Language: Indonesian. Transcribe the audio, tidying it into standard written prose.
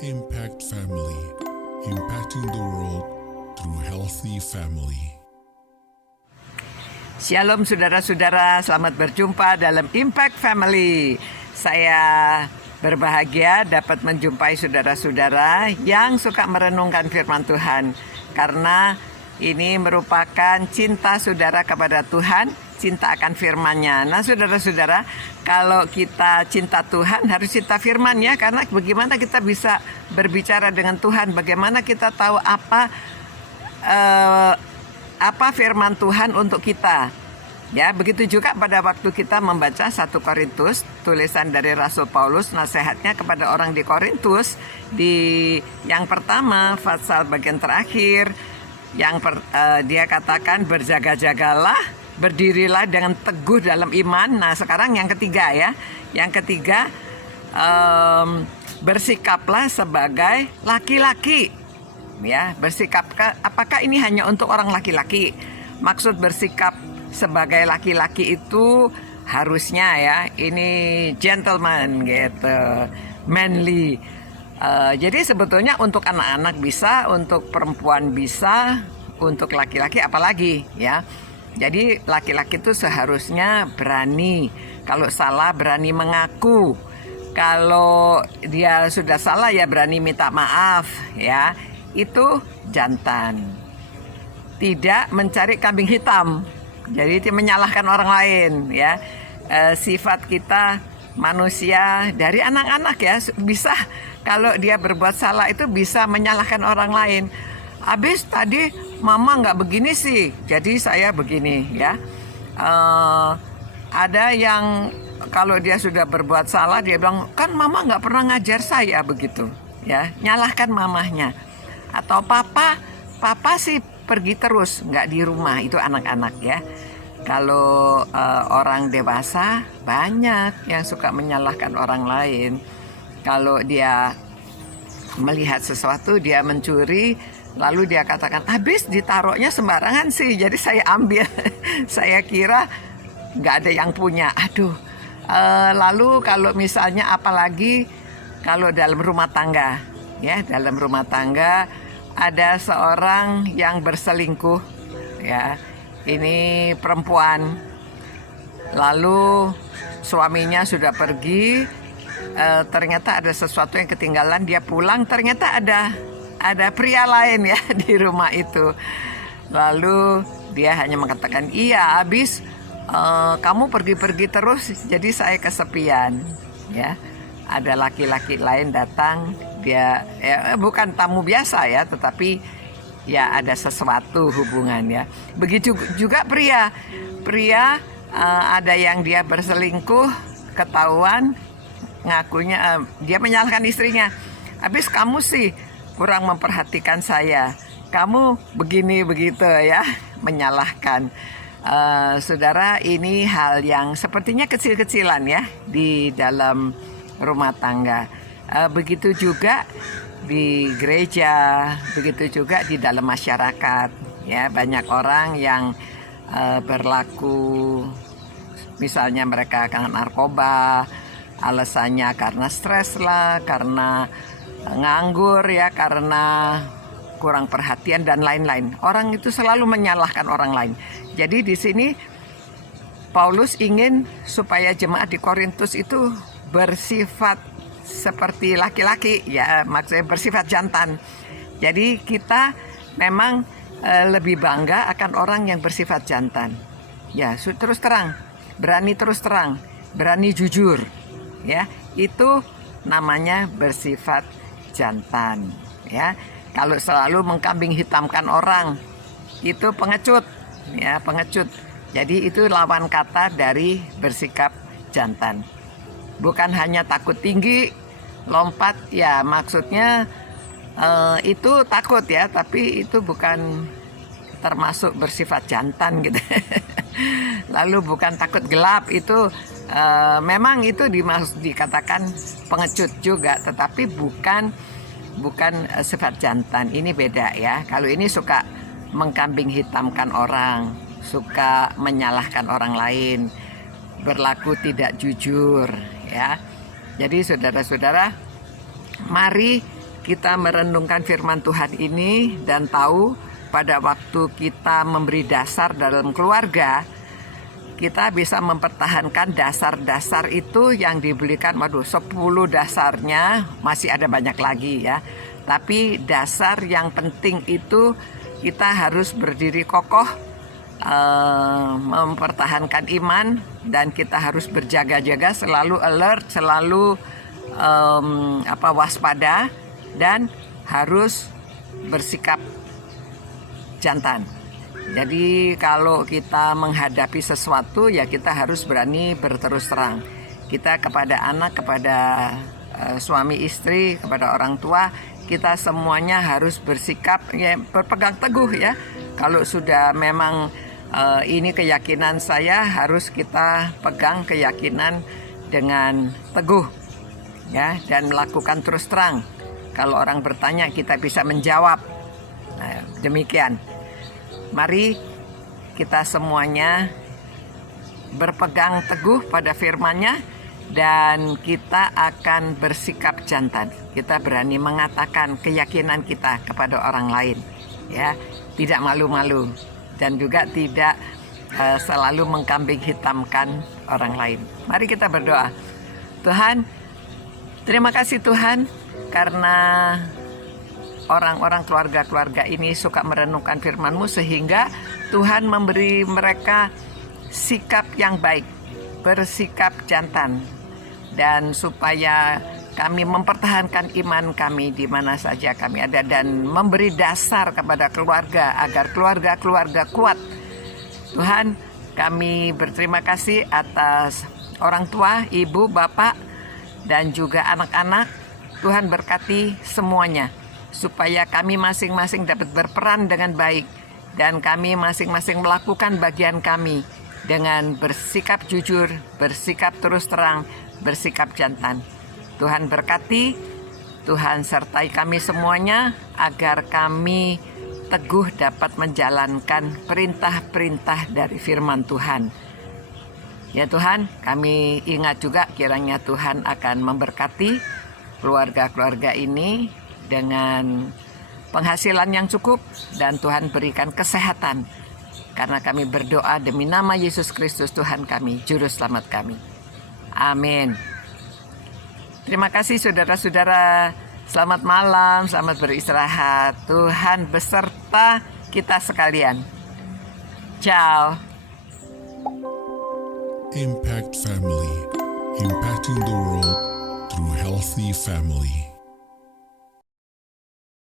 Impact Family, impacting the world through healthy family. Shalom saudara-saudara, selamat berjumpa dalam Impact Family. Saya berbahagia dapat menjumpai saudara-saudara yang suka merenungkan firman Tuhan. Karena ini merupakan cinta saudara kepada Tuhan, cinta akan firman-Nya. Nah saudara-saudara, kalau kita cinta Tuhan harus cinta firman ya. Karena bagaimana kita bisa berbicara dengan Tuhan, bagaimana kita tahu apa firman Tuhan untuk kita. Ya, begitu juga pada waktu kita membaca 1 Korintus, tulisan dari Rasul Paulus, nasihatnya kepada orang di Korintus, di yang pertama, pasal bagian terakhir, dia katakan berjaga-jagalah, berdirilah dengan teguh dalam iman. Nah, sekarang yang ketiga ya, yang ketiga bersikaplah sebagai laki-laki. Ya, bersikap, apakah ini hanya untuk orang laki-laki? Maksud bersikap sebagai laki-laki itu harusnya ya, ini gentleman gitu, manly. Jadi sebetulnya untuk anak-anak bisa, untuk perempuan bisa, untuk laki-laki apalagi ya. Jadi laki-laki itu seharusnya berani, kalau salah berani mengaku, kalau dia sudah salah ya berani minta maaf ya. Itu jantan, tidak mencari kambing hitam, jadi menyalahkan orang lain ya. Sifat kita manusia dari anak-anak ya, bisa kalau dia berbuat salah itu bisa menyalahkan orang lain. Habis tadi mama nggak begini sih, jadi saya begini ya. Ada yang kalau dia sudah berbuat salah dia bilang kan mama nggak pernah ngajar saya begitu ya, nyalahkan mamahnya. Atau papa sih pergi terus nggak di rumah, itu anak-anak ya. Kalau orang dewasa banyak yang suka menyalahkan orang lain. Kalau dia melihat sesuatu, dia mencuri, lalu dia katakan habis ditaruhnya sembarangan sih, jadi saya ambil. Saya kira nggak ada yang punya. Aduh. Lalu kalau misalnya apalagi kalau dalam rumah tangga ya, dalam rumah tangga ada seorang yang berselingkuh ya, ini perempuan, lalu suaminya sudah pergi, ternyata ada sesuatu yang ketinggalan, dia pulang ternyata ada pria lain ya di rumah itu. Lalu dia hanya mengatakan iya, habis kamu pergi-pergi terus jadi saya kesepian ya. Ada laki-laki lain datang, dia bukan tamu biasa ya, tetapi ya ada sesuatu hubungan ya. Begitu juga pria ada yang dia berselingkuh, ketahuan, ngakunya dia menyalahkan istrinya. Habis kamu sih kurang memperhatikan saya, kamu begini begitu ya, menyalahkan. Saudara, ini hal yang sepertinya kecil-kecilan ya di dalam rumah tangga. Begitu juga di gereja, begitu juga di dalam masyarakat ya. Banyak orang yang berlaku, misalnya mereka kena narkoba, alasannya karena stres lah, karena nganggur ya, karena kurang perhatian dan lain-lain. Orang itu selalu menyalahkan orang lain. Jadi di sini Paulus ingin supaya jemaat di Korintus itu bersifat seperti laki-laki ya, maksudnya bersifat jantan. Jadi kita memang lebih bangga akan orang yang bersifat jantan ya, terus terang, berani jujur ya, itu namanya bersifat jantan ya. Kalau selalu mengkambing hitamkan orang, itu pengecut ya, pengecut. Jadi itu lawan kata dari bersikap jantan. Bukan hanya takut tinggi, lompat ya, maksudnya itu takut ya, tapi itu bukan termasuk bersifat jantan gitu. Lalu bukan takut gelap, itu memang itu dikatakan pengecut juga, tetapi bukan sifat jantan. Ini beda ya. Kalau ini suka mengkambing hitamkan orang, suka menyalahkan orang lain, berlaku tidak jujur ya. Jadi saudara-saudara, mari kita merenungkan firman Tuhan ini dan tahu pada waktu kita memberi dasar dalam keluarga, kita bisa mempertahankan dasar-dasar itu yang diberikan. 10 dasarnya, masih ada banyak lagi ya. Tapi dasar yang penting itu kita harus berdiri kokoh, mempertahankan iman, dan kita harus berjaga-jaga, selalu alert, selalu waspada, dan harus bersikap jantan. Jadi kalau kita menghadapi sesuatu ya kita harus berani berterus terang. Kita kepada anak, kepada suami istri, kepada orang tua, kita semuanya harus bersikap ya, berpegang teguh ya. Kalau sudah memang ini keyakinan saya, harus kita pegang keyakinan dengan teguh ya, dan melakukan terus terang. Kalau orang bertanya kita bisa menjawab. Nah, demikian. Mari kita semuanya berpegang teguh pada firman-Nya dan kita akan bersikap jantan. Kita berani mengatakan keyakinan kita kepada orang lain, ya, tidak malu-malu dan juga tidak selalu mengkambing hitamkan orang lain. Mari kita berdoa. Tuhan, terima kasih Tuhan karena orang-orang keluarga-keluarga ini suka merenungkan firman-Mu sehingga Tuhan memberi mereka sikap yang baik, bersikap jantan, dan supaya kami mempertahankan iman kami di mana saja kami ada dan memberi dasar kepada keluarga agar keluarga-keluarga kuat. Tuhan, kami berterima kasih atas orang tua, ibu, bapak, dan juga anak-anak. Tuhan berkati semuanya, supaya kami masing-masing dapat berperan dengan baik dan kami masing-masing melakukan bagian kami dengan bersikap jujur, bersikap terus terang, bersikap jantan. Tuhan berkati, Tuhan sertai kami semuanya agar kami teguh dapat menjalankan perintah-perintah dari firman Tuhan. Ya Tuhan, kami ingat juga kiranya Tuhan akan memberkati keluarga-keluarga ini dengan penghasilan yang cukup dan Tuhan berikan kesehatan. Karena kami berdoa demi nama Yesus Kristus Tuhan kami, Juru Selamat kami. Amin. Terima kasih saudara-saudara. Selamat malam, selamat beristirahat. Tuhan beserta kita sekalian. Ciao. Impact Family, impacting the world through healthy family.